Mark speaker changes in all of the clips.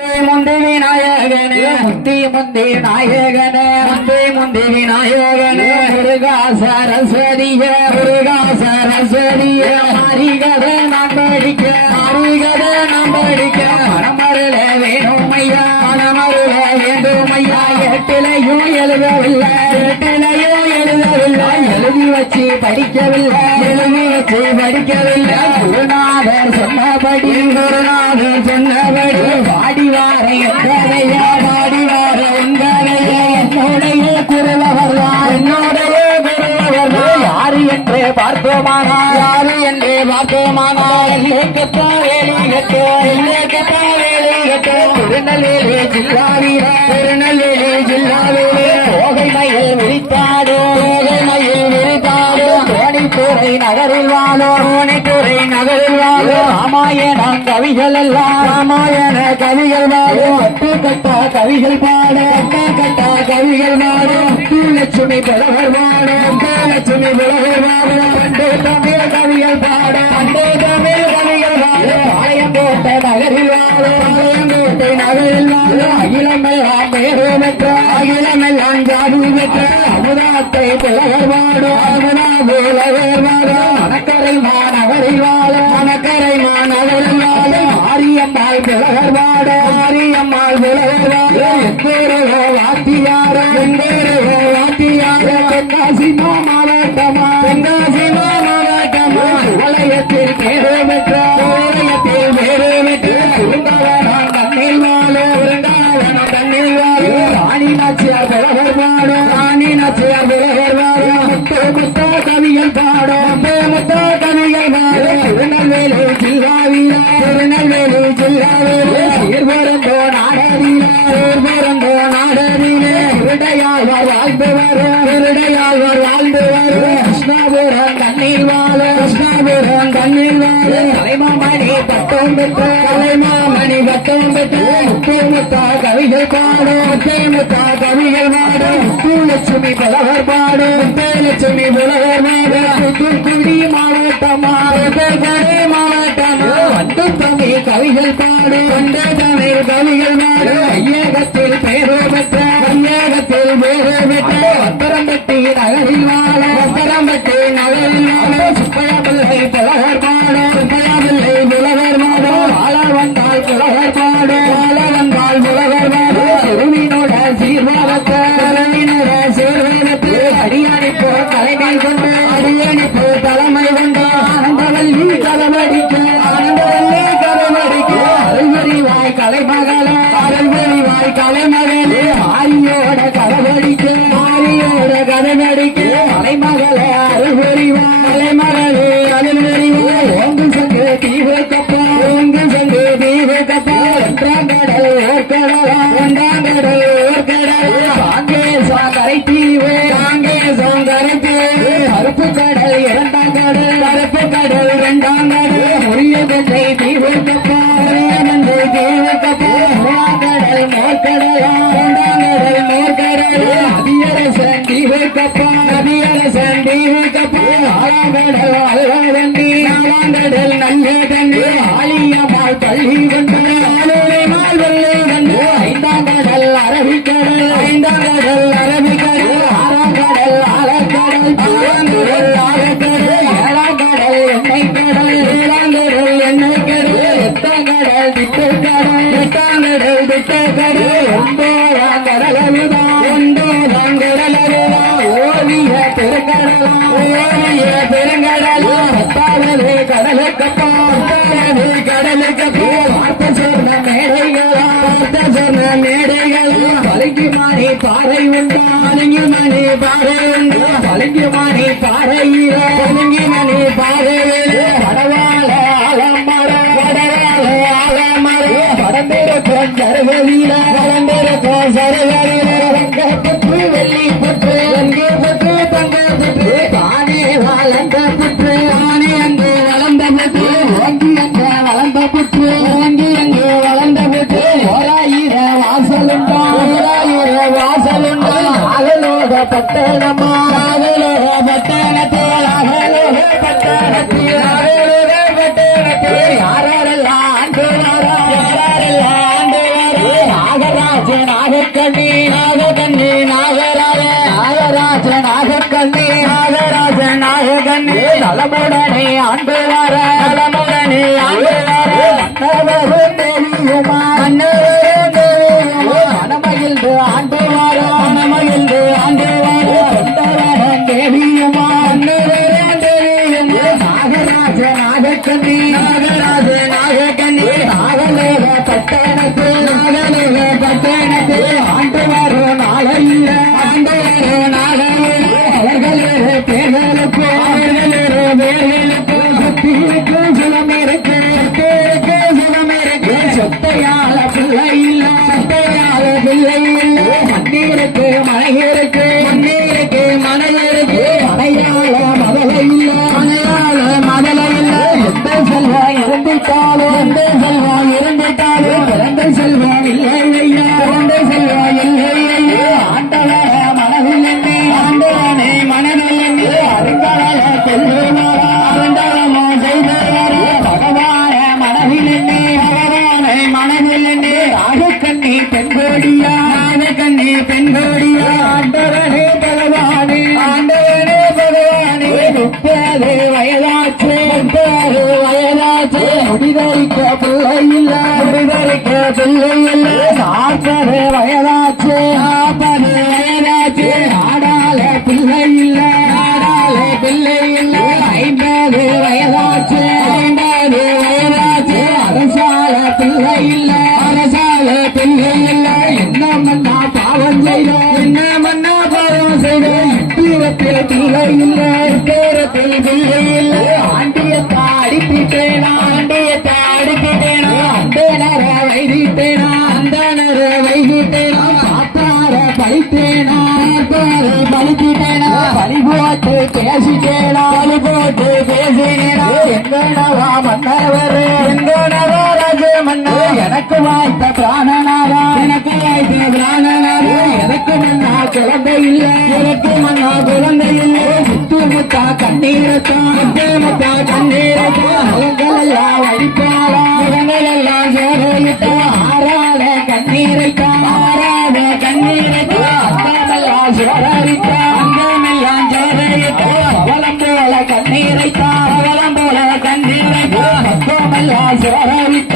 Speaker 1: முந்தி விநாயகனே. முந்தி முந்தி விநாயகனே. முந்தி முந்தி விநாயகனே. முருகா சரஸ்வதிய. முருகா சரஸ்வதிய. ஹரிகத நாம் படிக்க ஹரிகத நாம் படிக்க மனமருள வேணும் ஐயா மனமருள வேண்டும் ஐயா எட்டிலையும் எழுதவில்லை. எட்டிலையும் படிக்கவில்லை. எழுதி வச்சு படிக்கவில்லை. பார்ப்போமானா யாரு என்று பார்ப்போமானா எல்லைக்கத்தா வேலி கட்டோ எல்லைக்கத்தா வேலி கட்டோ திருநெல்வேலி ஜில்லா வீரா கவிகள் எல்லாம் ராமாயண கவிகள் மாடு கட்டு கட்டா கவிகள் பாடு. கட்டா கட்டா கவிகள் மாடு லட்சுமி புலவர் மாடு லட்சுமி புலவர் மாடு பண்டு தமிழ் கவிகள் பாடு பண்டு தமிழ் கவிகள் பாடு ஆலயங்கோட்டை நகரில் வாடு ஆலயங்கோட்டை நகரில் வாடு அகிலமெல்லாம் மேகம் அகிலமெல்லாம் ஜாதி பெற்ற அமுதாத்தை புலவர் மாடு அமுதா புலவர் மாடு மாரியம்மாள் புலகர்வாட மாரியம்மாள் புலகர்வாட வாத்தியாரோ தேமுதா கவிகள் பாடும் தேமுதா கவிகள் பாடும் பூலட்சுமி புலவர் பாடும் தேலட்சுமி புலவர் பாடும் தூத்துக்குடி மாவட்டமா உதயகரே மாவட்டமா வந்து தமிழ் கவிகள் பாடும் வந்த தமிழ் கவிகள் பாடும் ஐயகத்தில் பெயரோ பெற்ற ஐயகத்தில் பெயரோ பெற்ற பரம்பட்டி பாறை உண்டா அலங்கிய மணி பாறை உண்டா அலங்கிய மணி பாறையில. நலமுடனே ஆண்டு வர நலமுடனே ஆண்டு வர. மன்னவரும் தேவியுமா மன்னவரும் தேவியுமா மனமகிழ்ந்து ஆண்டு வர. நாகராஜ நாகக்கண்ணி நாகராஜ நாகக்கண்ணி நாகலோக பட்ட கண்ணே பெண்கோடியா. கண்ணே பெண்கோடியா. ஆண்டவனே பகவானே. ஆண்டவனே பகவானே. முப்பது வயதாச்சு. முப்பது வயதாச்சு. முடிதறிக்க பிள்ளை இல்ல முடிதறிக்க பிள்ளை இல்ல நாற்பது வயதாச்சு. இல்ல இருக்கிறதில் இல்லை இல்ல ஆண்டிய தாடிக்கிட்டேன் ஆண்டிய தாடிக்கிட்டேன் அந்தனர வைகிட்டேனா அந்தனர வைகிட்டேனா அத்தார பழித்தேனா அத்தார பழிக்கிட்டேனா பழி போட்டு பேசிட்டேனா பழி போட்டு பேசினேனா எங்கனவா மன்னவர் எங்கனவா ராஜ மன்னா எனக்கு வாய்த்த பிராணனாரா எனக்கு மன்னா குழந்தை இல்ல? எனக்கு மன்னா குழந்தை இல்ல. முத்து முத்தா கண்ணீரத்தா முத்து முத்தா கண்ணீரத்தா முகங்களெல்லாம் அடிப்பாளா? முகங்களெல்லாம் சேவையிட்டா ஆறாத கண்ணீரைத்தா ஆறாத கண்ணீரைத்தா அங்கமெல்லாம் சிவராரித்தா அங்கமெல்லாம் சேவையிட்டா போல கண்ணீரைத்தா போல கண்ணீரைத்தா அக்கமெல்லாம் சிவராரித்தா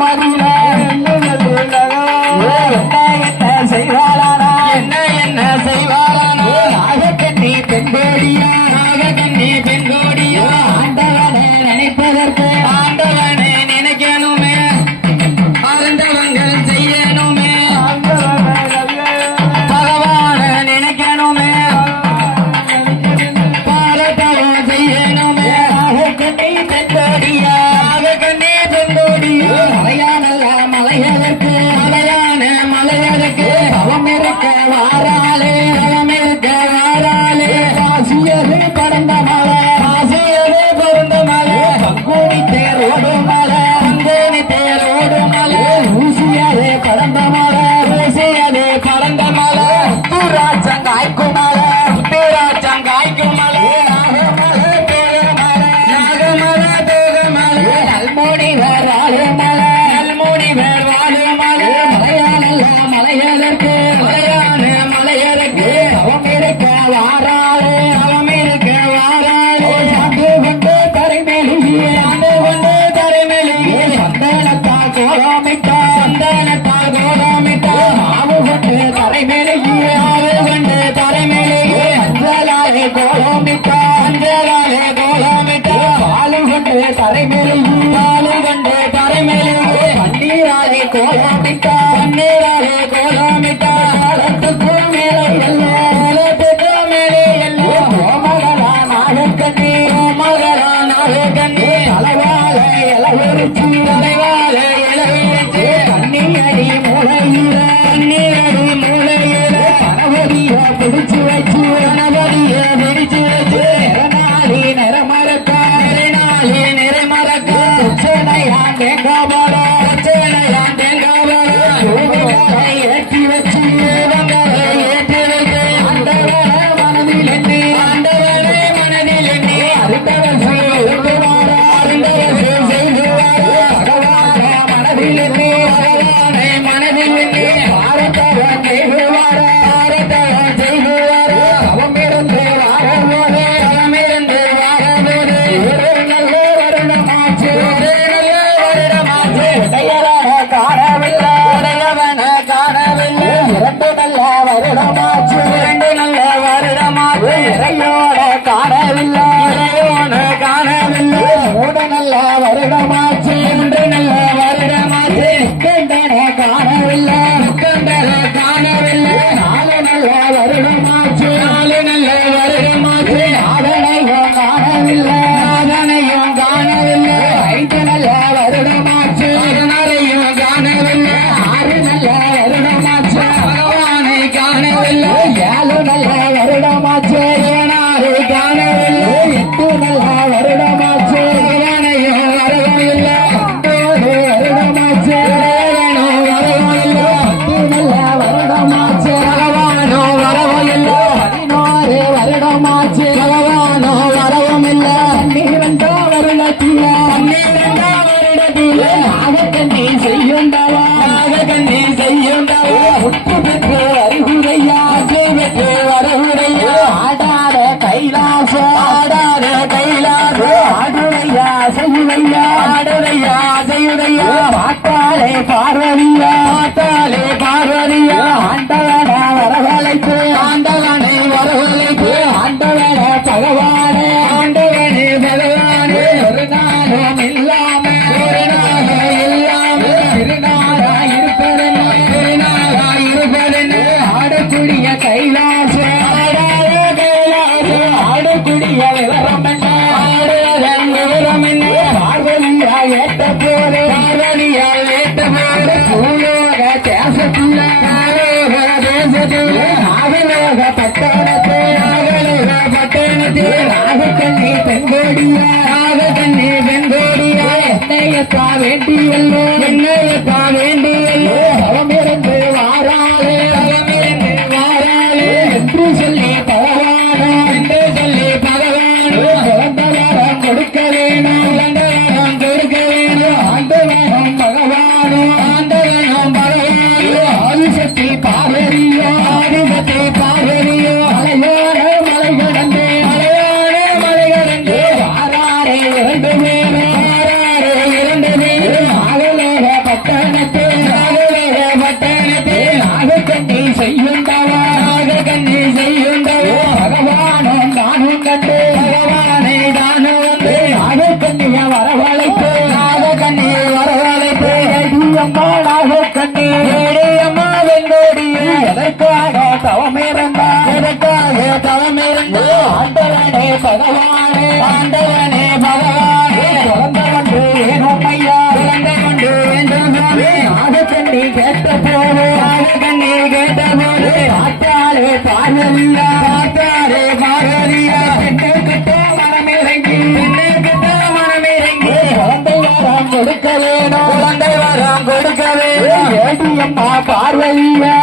Speaker 1: மதினா Hey. என்னையத்தா வேண்டியல்லோ பார்வதியா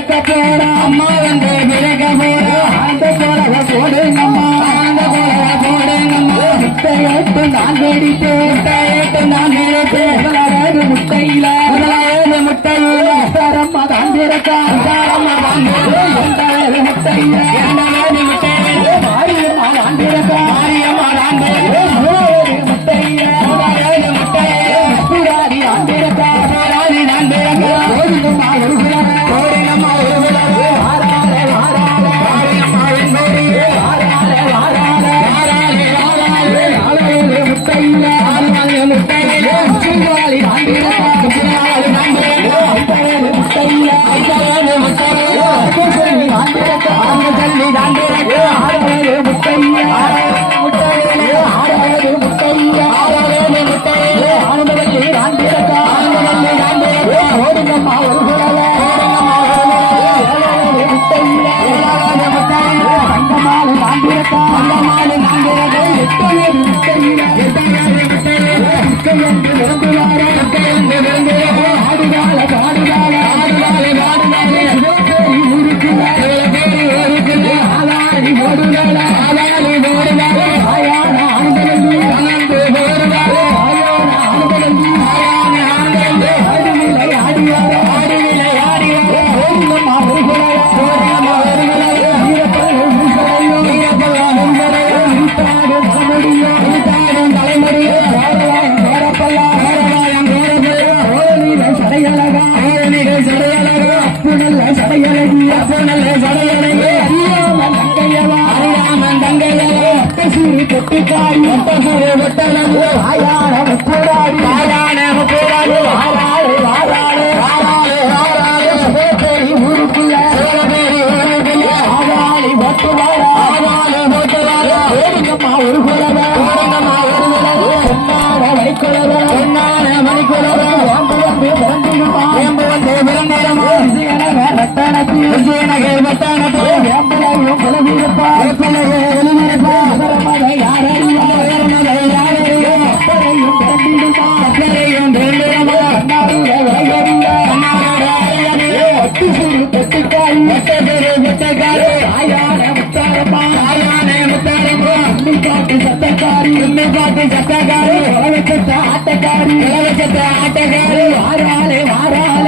Speaker 1: பிறக்க போற அம்மா வந்து பிறக்க போற. ஆண்ட போறவ போடுங்கம்மா ஆண்ட போறவ போடுங்கம்மா. முட்டையோட்டு நான் வெடித்து முட்டையோட்டு நான் வெடித்து. முதலாவது முட்டையில முதலாவது முட்டையில. அசாரம்மா தான் இருக்கா அசாரம்மா தான் முட்டையில முட்டையில. மாரியம்மா தான் இருக்கா மாரியம்மா தான் ரத்தனத்தில் விஜயநகர் ரத்தனத்தில் வேம்பலையும் பலவீரப்பா ಜೊತೆ ಜತೆಗಾರು ಕೆಲವು ಜೊತೆ ಆಟಗಾರು ವಾರಾಲೆ ವಾರಾಲೆ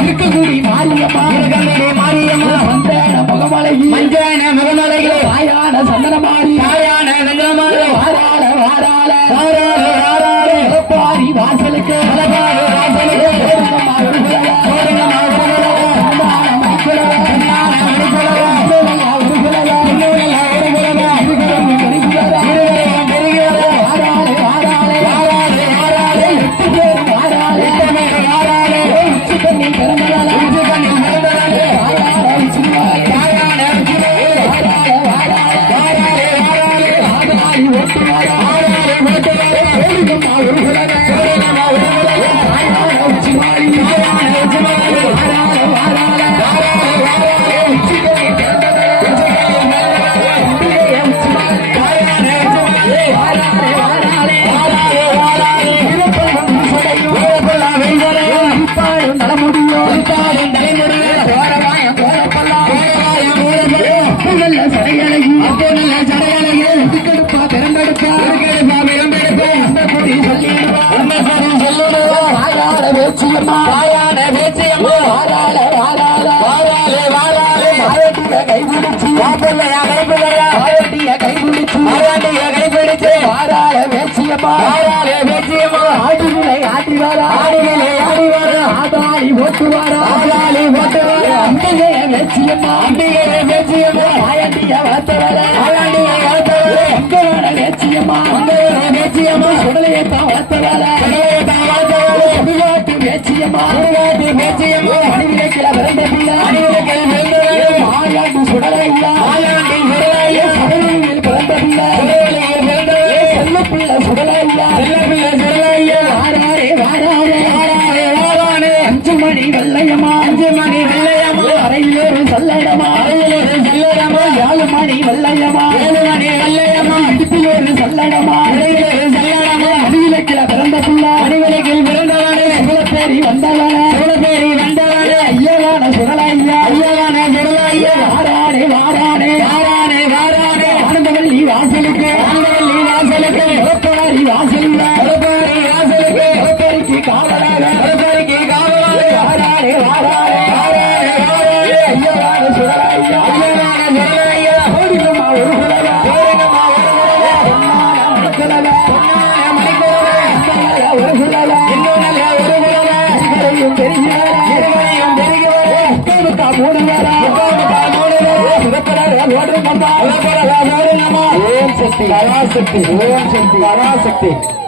Speaker 1: இருக்கக்கூடிய மாரியம்மா மஞ்சள் மகமலையில் மாறாண்டிய கைப்பிடித்து மாறாள வேசியம்மா மாறாள வேசியம்மா ஆடுகளை ஆடிவாரா ஆடுகளை ஆடிவாரா? ஆதாளி ஓட்டுவாரா? ஆதாளி ஓட்டுவாரா? அம்பிகைய வேசியம்மா அம்பிகைய வேசியம்மா ஆயாண்டிய வாத்தவாரா ஆயாண்டிய தான் வாத்தவாரா உடலையே தான் மல்லையம்மா மல்லையம்மா இடுப்பில் ஒரு சல்லடமா சல்லடமா அடிவிலக்கில பிறந்த புள்ளா அடிவிலக்கில் பிறந்தவானே பேரி வந்தவானே பேரி வந்தவானே ஐயவான சுடலாய்யா. ஐயவான सकते करा सकते बोल सकते करा सकते